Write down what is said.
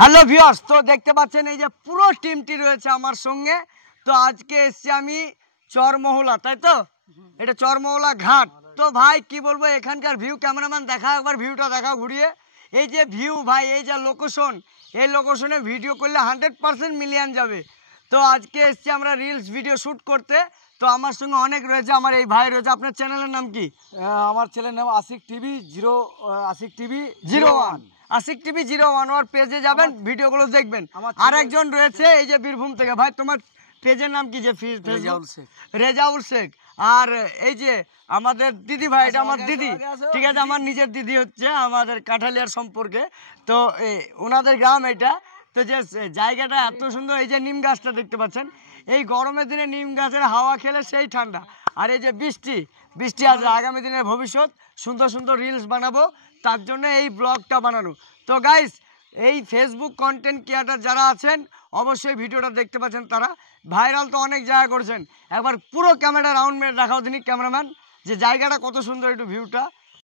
Hello viewers, তো দেখতে পাচ্ছেন এই যে পুরো টিমটি রয়েছে আমার সঙ্গে। তো আজকে এসছি আমি চরমহলা, তাই তো এটা চরমহলা ঘাট। তো ভাই কি বলবো, এখানকার ভিউ ক্যামেরাম্যান দেখা একবার ভিউটা দেখাও ঘুরিয়ে। এই যে ভিউ ভাই, এই যে লোকেশন, এই লোকেশনে ভিডিও করলে 100% মিলিয়ন যাবে। তো আজকে এসছি আমরা রিলস ভিডিও শ্যুট করতে। তো আমার সঙ্গে অনেক রয়েছে, আমার এই ভাই রয়েছে। আপনার চ্যানেলের নাম কি? আমার ছেলের নাম আশিক টিভি 01 আশিক টিভি 01 ওর পেজে যাবেন, ভিডিওগুলো দেখবেন। আর একজন রয়েছে এই যে বীরভূম থেকে। ভাই তোমার পেজের নাম কি? যে রেজাউল শেখ। রেজাউল শেখ। আর এই যে আমাদের দিদি ভাই, এটা আমার দিদি, ঠিক আছে, আমার নিজের দিদি হচ্ছে, আমাদের কাঠালিয়ার সম্পর্কে। তো ওনাদের গ্রাম এটা। তো যে জায়গাটা এত সুন্দর, এই যে নিম গাছটা দেখতে পাচ্ছেন, এই গরমের দিনে নিম গাছের হাওয়া খেলে সেই ঠান্ডা। আর এই যে বৃষ্টি আছে, আগামী দিনের ভবিষ্যৎ, সুন্দর সুন্দর রিলস বানাবো, তার জন্য এই ব্লগটা বানানো। তো গাইস, এই ফেসবুক কন্টেন্ট ক্রিয়েটর যারা আছেন অবশ্যই ভিডিওটা দেখতে পাচ্ছেন, তারা ভাইরাল তো অনেক জায়গা করছেন। একবার পুরো ক্যামেরা রাউন্ড মেরে দেখাও দিনই ক্যামেরাম্যান, যে জায়গাটা কত সুন্দর, একটু ভিউটা